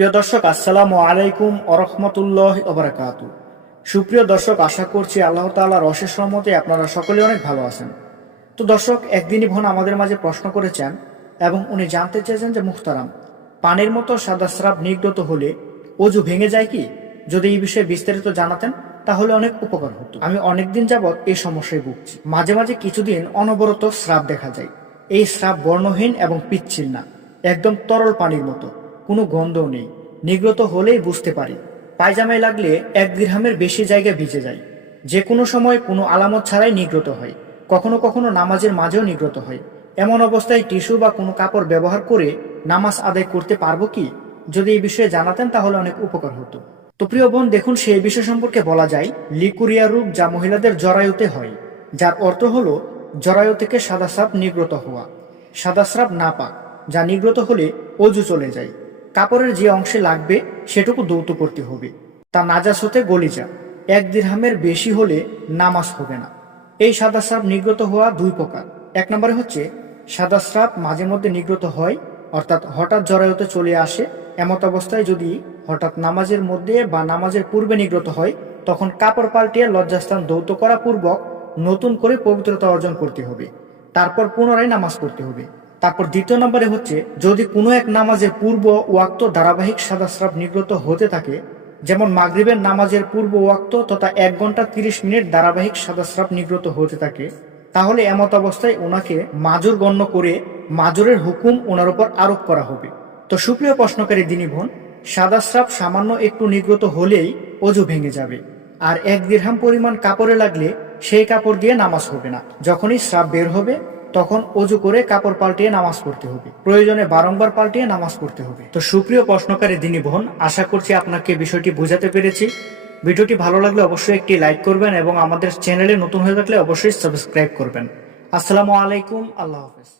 প্রিয় দর্শক, আসসালামু আলাইকুম আরহামতুল্লাহ ওবরাকাতু সুপ্রিয় দর্শক, আশা করছি আল্লাহ তাআলার অশেষ রহমতে আপনারা সকলে অনেক ভালো আছেন। তো দর্শক, একদিনই বোন আমাদের মাঝে প্রশ্ন করেছেন এবং উনি জানতে চেয়েছেন যে, মুখতারাম, পানির মতো সাদা স্রাব নির্গত হলে অজু ভেঙে যায় কি? যদি এই বিষয়ে বিস্তারিত জানাতেন, তাহলে অনেক উপকার হতো। আমি অনেকদিন যাবৎ এই সমস্যায় ভুগছি। মাঝে মাঝে কিছুদিন অনবরত স্রাব দেখা যায়। এই স্রাব বর্ণহীন এবং পিচ্ছিল না, একদম তরল পানির মতো। কোনো গন্ধও নেই। নিগ্রত হলেই বুঝতে পারি। পায়জামায় লাগলে এক দিরহামের বেশি জায়গা ভিজে যায় যে কোনো সময় কোনো আলামত ছাড়াই নিগ্রত হয়। কখনো কখনো নামাজের মাঝেও নিগ্রত হয়। এমন অবস্থায় টিস্যু বা কোনো কাপড় ব্যবহার করে নামাজ আদায় করতে পারব কি? যদি এই বিষয়ে জানাতেন তাহলে অনেক উপকার হতো। তো প্রিয় বোন, দেখুন সেই বিষয় সম্পর্কে বলা যায়, লিকুরিয়া রোগ যা মহিলাদের জরায়ুতে হয়, যার অর্থ হল জরায়ু থেকে সাদা সাপ নিগ্রত হওয়া। সাদা স্রাব না পাক যা নিগ্রত হলে অজু চলে যায়। কাপড়ের যে অংশে লাগবে, সেটুকু দৌত করতে হবে। তা নাজাস হতে গলিজা। এক দিরহামের বেশি হলে নামাজ হবে না। এই সাদা স্রাব নিগ্রত হওয়া দুই প্রকার। এক নম্বরে হচ্ছে, সাদা স্রাব মাঝে মধ্যে নিগ্রত হয়, অর্থাৎ হঠাৎ জরায়ুতে চলে আসে। এমত অবস্থায় যদি হঠাৎ নামাজের মধ্যে বা নামাজের পূর্বে নিগ্রত হয়, তখন কাপড় পাল্টিয়ে লজ্জাস্থান দৌত করা পূর্বক নতুন করে পবিত্রতা অর্জন করতে হবে। তারপর পুনরায় নামাজ পড়তে হবে। তারপর দ্বিতীয় নম্বরে হচ্ছে, যদি কোনো এক নামাজের পূর্ব ওয়াক্ত ধারাবাহিক সাদা স্রাব নিগ্রত হতে থাকে, যেমন মাগরিবের নামাজের পূর্ব ওয়াক্ত তথা এক ঘণ্টা তিরিশ মিনিট ধারাবাহিক সাদা স্রাব নিগ্রত হতে থাকে, তাহলে এমত অবস্থায় ওনাকে মাজুর গণ্য করে মাজুরের হুকুম ওনার উপর আরোপ করা হবে। তো সুপ্রিয় প্রশ্নকারী দিনী বোন সাদা স্রাব সামান্য একটু নিগ্রত হলেই অজু ভেঙে যাবে, আর এক দীর্হাম পরিমাণ কাপড়ে লাগলে সেই কাপড় দিয়ে নামাজ হবে না। যখনই স্রাব বের হবে তখন অজু করে কাপড় পাল্টিয়ে নামাজ পড়তে হবে। প্রয়োজনে বারংবার পাল্টিয়ে নামাজ পড়তে হবে। তো সুপ্রিয় প্রশ্নকারী দিনী বোন আশা করছি আপনাকে বিষয়টি বোঝাতে পেরেছি। ভিডিওটি ভালো লাগলে অবশ্যই একটি লাইক করবেন এবং আমাদের চ্যানেলে নতুন হয়ে থাকলে অবশ্যই সাবস্ক্রাইব করবেন। আসসালামু আলাইকুম, আল্লাহ হাফেজ।